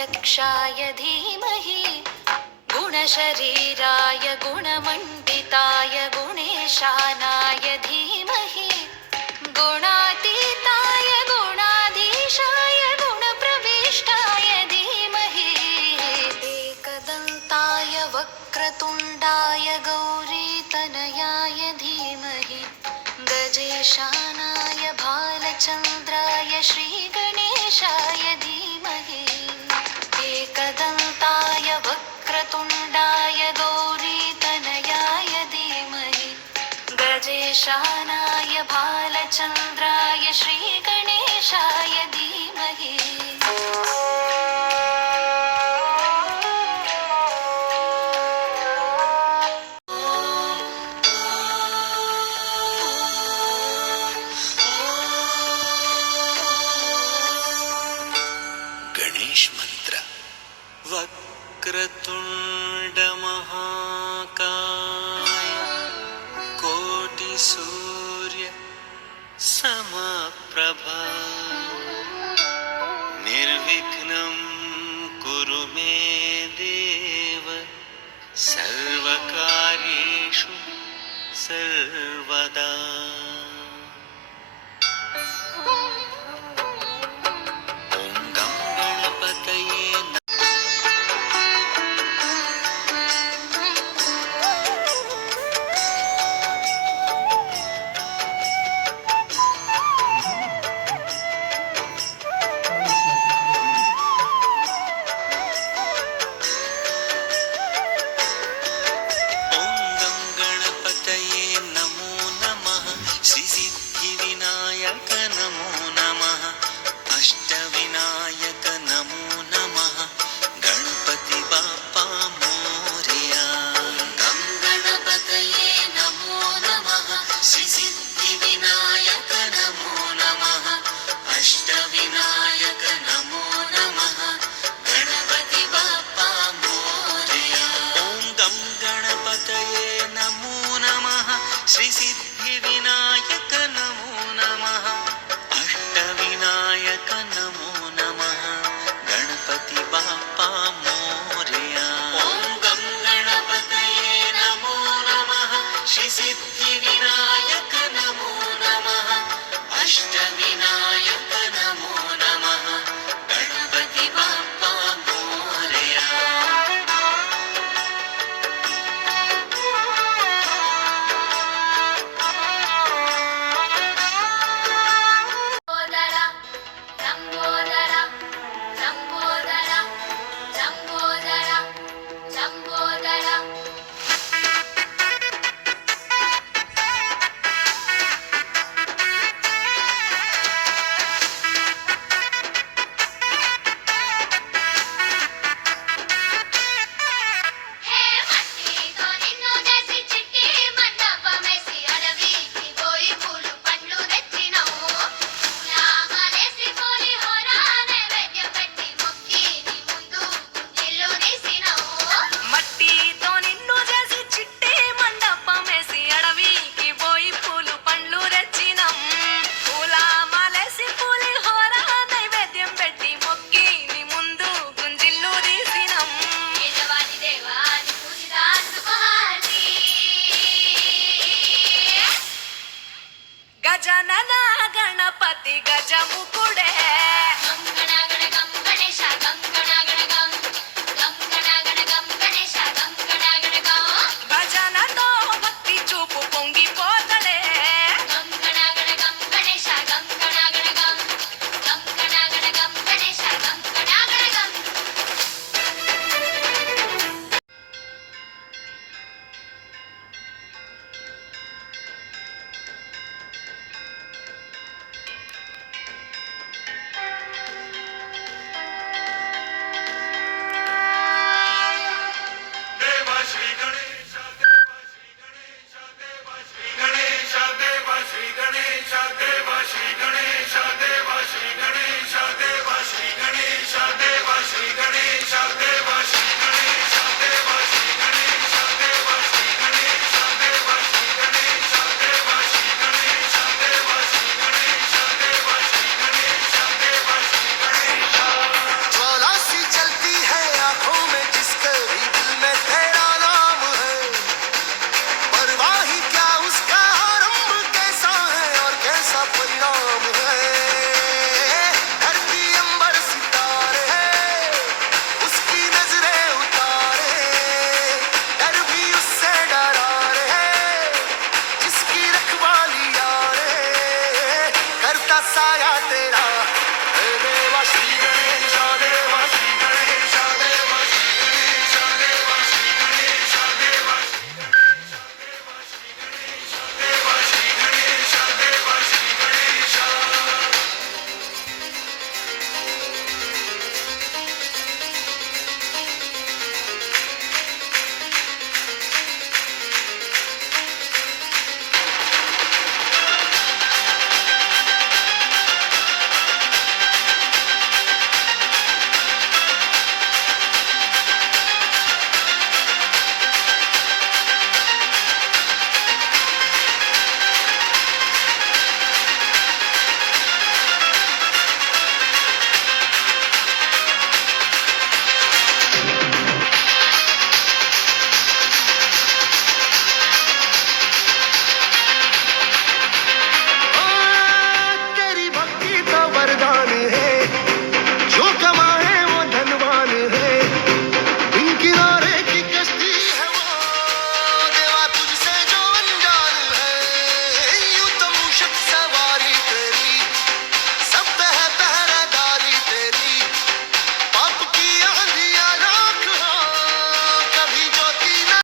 गणाध्यक्षाय धीमहि गुणशरीराय गुणमण्डिताय गुणेशानाय धीमहि गुणातीताय गुणाधीशाय गुणप्रविष्टाय धीमहि एकदन्ताय वक्रतुण्डाय गौरीतनयाय धीमहि गजेशानाय भालचन्द्राय श्रीगणेशाय धीमहि एकदन्ताय वक्रतुण्डाय गौरीतनयाय धीमहि गजेशानाय भालचन्द्राय श्रीगणेशाय धीमहि गणेश मंत्र। वक्रतुंड महाकाय कोटि सूर्य समप्रभा निर्विघ्नं कुरु मे देव सर्वकार्येषु सर्वदा। श्री सिद्धिविनायक नमो नमः। अष्टविनायक नमो नमः। गणपति बाप्पा मोरया। ओम गं गणपतये नमो नमः। श्री सिद्धिविनायक नमो नमः। अष्टविनायक नमो नमः। गणपति बाप्पा मोरया। गजानन गणपति गजमुकुडे गं गण गण गं गणेश गं गण गण गं गं गण गण गं गणेश गं गण गण गं भजनतो भक्ति चूपु పొంగిపోతడే गं गण गण गं गणेश गं गण गण गं गं गण गण गं गणेश गं गण गण गं श्री गणेश देव श्री गणेश